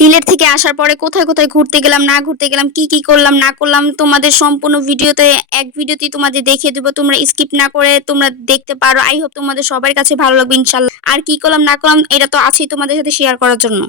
সিলেট থেকে আসার পরে কোথায় কোথায় ঘুরতে গেলাম, না ঘুরতে গেলাম, কি কি করলাম, না করলাম, তোমাদের সম্পূর্ণ ভিডিওতে, এক ভিডিওতে তোমাদের দেখিয়ে দেবো। তোমরা স্কিপ না করে তোমরা দেখতে পারো। আই হোপ তোমাদের সবার কাছে ভালো লাগবে, ইনশাল্লাহ। আর কি করলাম, না করলাম, এটা তো আছেই তোমাদের সাথে শেয়ার করার জন্য।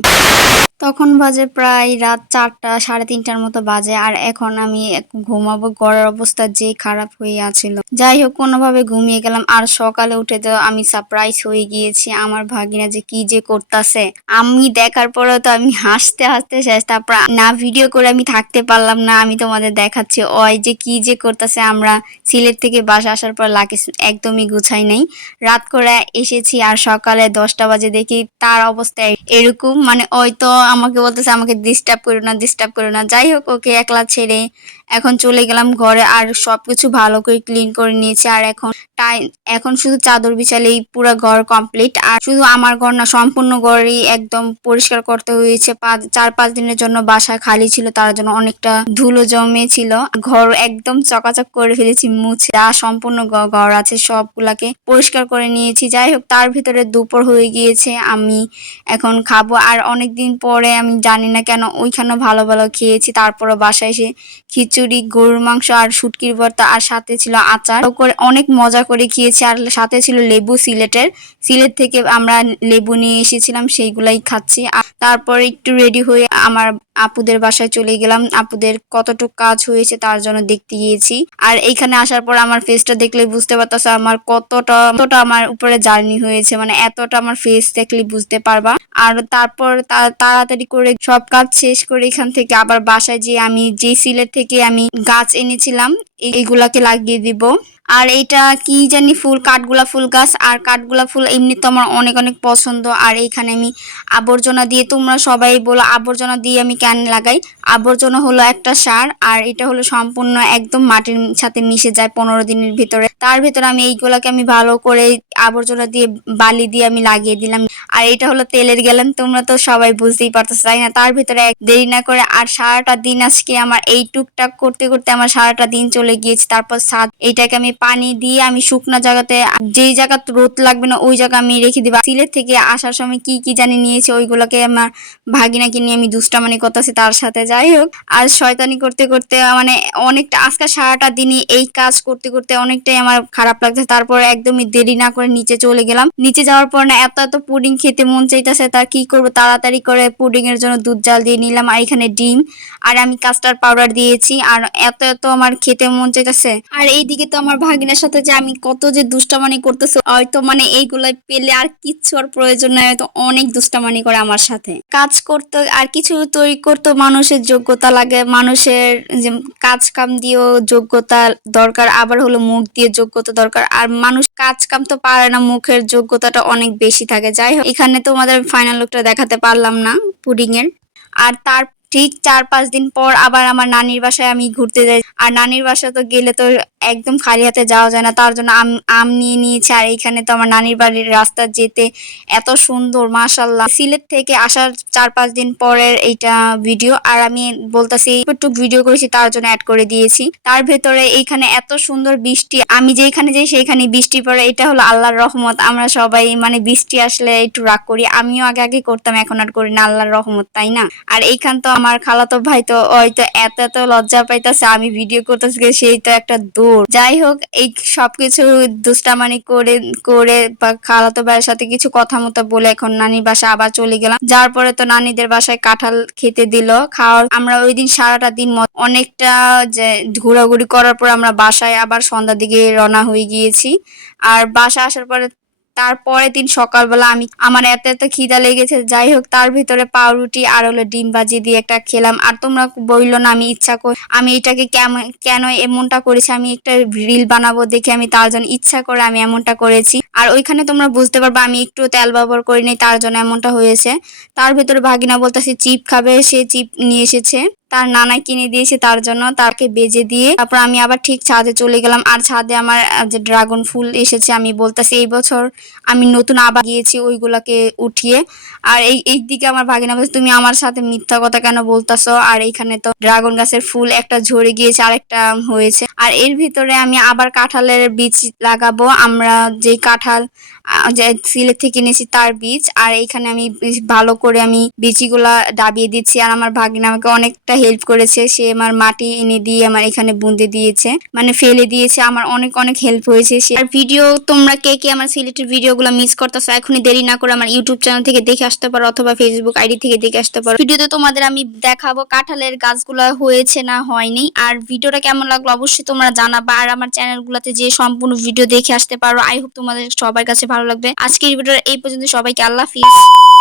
তখন বাজে প্রায় রাত চারটা, সাড়ে তিনটার মতো বাজে, আর এখন আমি ঘুমাবো গড়ের অবস্থা যে খারাপ হয়ে আছিল। যাই হোক, কোনোভাবে ঘুমিয়ে গেলাম, আর সকালে উঠে তো আমি সারপ্রাইজ হয়ে গিয়েছি, আমার ভাগিনা যে কি যে করতেছে। আমি দেখার পরে তো আমি হাসতে হাসতে শেষ। তারপর না ভিডিও করে আমি থাকতে পারলাম না। আমি তোমাদের দেখাচ্ছি, ওই যে কি যে করতেছে। আমরা সিলেট থেকে বাসা আসার পর লাগেজ একদমই গুছাই নাই। রাত করে এসেছি আর সকালে দশটা বাজে দেখি তার অবস্থা এরকম। মানে ওই তো আমাকে বলতেছে, আমাকে ডিস্টার্ব করো না ডিস্টার্ব করো না। যাই হোক, ওকে একলা ছেড়ে এখন চলে গেলাম ঘরে আর সবকিছু ভালো করে ক্লিন করে নিয়েছি। আর এখন টাইম এখন শুধু চাদর বিছালেই পুরো ঘর কমপ্লিট আর শুধু আমার ঘর না, সম্পূর্ণ ঘরই একদম পরিষ্কার করতে হয়েছে। পাঁচ চার পাঁচ দিনের জন্য বাসা খালি ছিল, তার জন্য অনেকটা ধুলো জমে ছিল। ঘর একদম চকাচক করে ফেলেছি, মুছে। যা সম্পূর্ণ ঘর আছে, সবগুলাকে পরিষ্কার করে নিয়েছি। যাই হোক, তার ভিতরে দুপুর হয়ে গিয়েছে, আমি এখন খাব। আর অনেকদিন পরে, আমি জানি না কেন, ওইখানেও ভালো ভালো খেয়েছি। তারপরে বাসায় এসে খিচুড়ি, গরুর মাংস আর শুটকির ভর্তা আর সাথে ছিল আচার। করে অনেক মজা করে খেয়েছি, আর সাথে ছিল লেবু সিলেটের। সিলেট থেকে আমরা লেবু নিয়ে এসেছিলাম, সেইগুলাই খাচ্ছি। আর তারপরে একটু রেডি হয়ে আমার আপুদের বাসায় চলে গেলাম। আপুদের কতটুকু কাজ হয়েছে তার জন্য দেখতে গিয়েছি। আর এইখানে আসার পর আমার ফেসটা দেখলে বুঝতে পারতেছে আমার কতটা কতটা আমার উপরে জার্নি হয়েছে। মানে এতটা আমার ফেস দেখলে বুঝতে পারবা। আর তারপর তাড়াতাড়ি করে সব কাজ শেষ করে এখান থেকে আবার বাসায় যে আমি যে সিলেট থেকে আমি গাছ এনেছিলাম এইগুলাকে লাগিয়ে দিব। আর এইটা কি জানি ফুল কাঠগুলা ফুল গাছ। আর কাঠগুলা ফুল এমনি তো আমার অনেক অনেক পছন্দ। আর এইখানে আমি আবর্জনা দিয়ে তোমরা সবাই বলো, আবর্জনা দিয়ে আমি কেন লাগাই। আবর্জনা হলো একটা সার, আর এটা হলো সম্পূর্ণ একদম মাটির সাথে মিশে যায় পনেরো দিনের ভিতরে। তার ভিতরে আমি এইগুলাকে আমি ভালো করে আবর্জনা দিয়ে, বালি দিয়ে আমি লাগিয়ে দিলাম। আর এটা হলো তেলের গেলাম তোমরা তো সবাই বুঝতেই পারতেছো, তাই না? তার ভিতরে দেরি না করে আর সারাটা দিন আজকে আমার এই টুকটাক করতে করতে আমার সারাটা দিন চলে গিয়েছে। তারপর সাদ এইটাকে আমি পানি দিয়ে আমি শুকনো জায়গাতে, যেই জায়গা রোদ লাগবে না, ওই জায়গা আমি রেখে দিবা। সিলেট থেকে আসার সময় কি কি জানি নিয়েছে, ওইগুলোকে আমার ভাগিনাকে নিয়ে আমি দুষ্টামানি করতেছি তার সাথে। যাই হোক, আর শয়তানি করতে করতে মানে অনেকটা, আজকে সারাটা দিনই এই কাজ করতে করতে অনেকটাই আমার খারাপ লাগছে। তারপর একদমই দেরি না করে নিচে চলে গেলাম। নিচে যাওয়ার পর না, এত এত পুডিং খেতে মন চাইতেছে তার কি করব? তাড়াতাড়ি করে পুডিং এর জন্য দুধ জাল দিয়ে নিলাম আর এখানে ডিম। আর আমি কাস্টার্ড পাউডার দিয়েছি, আর এত এত আমার খেতে মন চাইতেছে। আর এইদিকে তো আমার ভাগিনার সাথে যে আমি কত যে দুষ্টামানি করতেছে, হয়তো মানে এইগুলাই পেলে আর কিচ্ছু আর প্রয়োজন নাই, হয়তো অনেক দুষ্টামানি করে আমার সাথে। কাজ করতে আর কিছু তৈরি করতে, মানুষের যোগ্যতা লাগে, মানুষের যে কাজ কাম দিয়েও যোগ্যতা দরকার, আবার হলো মুখ দিয়ে যোগ্যতা দরকার, আর মানুষ কাজ কাম তো পারে না, মুখের যোগ্যতাটা অনেক বেশি থাকে। যাই হোক, এখানে তোমাদের ফাইনাল লুকটা দেখাতে পারলাম না পুডিং এর আর তার ঠিক চার পাঁচ দিন পর আবার আমার নানির বাসায় আমি ঘুরতে যাই। আর নানির বাসা তো গেলে তো একদম খালি হাতে যাওয়া যায় না, তার জন্য আম নিয়ে নিয়েছি। আর এইখানে তো আমার নানির বাড়ির রাস্তা যেতে এত সুন্দর মাশাল্লাহ সিলেট থেকে আসার চার পাঁচ দিন পরের এইটা ভিডিও আর আমি বলতেছি একটু ভিডিও করেছি, তার জন্য অ্যাড করে দিয়েছি। তার ভেতরে এইখানে এত সুন্দর বৃষ্টি। আমি যেখানে যাই সেইখানে বৃষ্টি পড়ে। এটা হলো আল্লাহর রহমত। আমরা সবাই মানে বৃষ্টি আসলে একটু রাগ করি। আমিও আগে আগে করতাম, এখন আর করি না, আল্লাহর রহমত, তাই না? আর এইখান তো আমার খালাতো ভাই তো হয়তো এত এত লজ্জা পাইতেছে, আমি ভিডিও করতেছি সেই তো একটা দৌড় যাই হোক, এই সবকিছু দুষ্টামানি করে করে বা খালাতো ভাইয়ের সাথে কিছু কথা মতো বলে এখন নানির বাসা আবার চলে গেলাম। যার পরে তো নানিদের বাসায় কাঁঠাল খেতে দিল, খাওয়ার আমরা ওই দিন সারাটা দিন অনেকটা যে ঘোরাঘুরি করার পর আমরা বাসায় আবার সন্ধ্যার দিকে রওনা হয়ে গিয়েছি। আর বাসা আসার পরে তারপরের দিন সকালবেলা আমি, আমার এত এত খিদা লেগেছে, যাই হোক, তার ভিতরে পাউরুটি আর হলো ডিম ভাজি দিয়ে একটা খেলাম। আর তোমরা বলল না, আমি ইচ্ছা কর, আমি এটাকে কেমন কেন এমনটা করেছি, আমি একটা রিল বানাবো দেখে আমি তার জন্য ইচ্ছা করে আমি এমনটা করেছি। আর ওইখানে তোমরা বুঝতে পারবে, আমি একটু তেল ব্যবহার করিনি, তার জন্য এমনটা হয়েছে। তার ভিতরে ভাগিনা বলতেছে, চিপ খাবে, সে চিপ নিয়ে এসেছে। তার নানা কিনে দিয়েছে তার জন্য তাকে বেজে দিয়ে তারপর আমি আবার ঠিক ছাদে চলে গেলাম। আর ছাদে আমার যে ড্রাগন ফুল এসেছে, আমি বলতেছি, এই বছর আমি নতুন আবার গিয়েছি ওইগুলাকে উঠিয়ে। আর এই এই দিকে আমার ভাগিনা বলছে, তুমি আমার সাথে মিথ্যা কথা কেন বলতাছো? আর এইখানে তো ড্রাগন গাছের ফুল একটা ঝরে গিয়েছে আর একটা হয়েছে। আর এর ভিতরে আমি আবার কাঁঠালের বীজ লাগাবো। আমরা যে কাঁঠাল যে সিলেট থেকে এনেছি তার বীজ, আর এইখানে আমি ভালো করে আমি বীজগুলা ডাবিয়ে দিচ্ছি। আর আমার ভাগিনা আমাকে অনেকটা হেল্প করেছে। সে আমার মাটি এনে দিয়ে আমার এখানে বুঁদে দিয়েছে। মানে ফেলে দিয়েছে। আমার অনেক অনেক হেল্প হয়েছে। সে আর ভিডিও তোমরা কে কে আমার সিলেটের ভিডিওগুলো মিস করতেছো, এখনই দেরি না করে আমার ইউটিউব চ্যানেল থেকে দেখে আসতে পারো অথবা ফেসবুক আইডি থেকে দেখে আসতে পারো। ভিডিওতে তোমাদের আমি দেখাবো কাঁঠালের গাছগুলো হয়েছে না হয়নি। আর ভিডিওটা কেমন লাগল অবশ্যই তোমরা জানাবা। আর আমার চ্যানেলগুলোতে যে সম্পূর্ণ ভিডিও দেখে আসতে পারো আই হোপ তোমাদের সবার কাছে ভালো লাগবে। আজকের ভিডিওটা এই পর্যন্ত। সবাইকে আল্লাহ হাফিজ।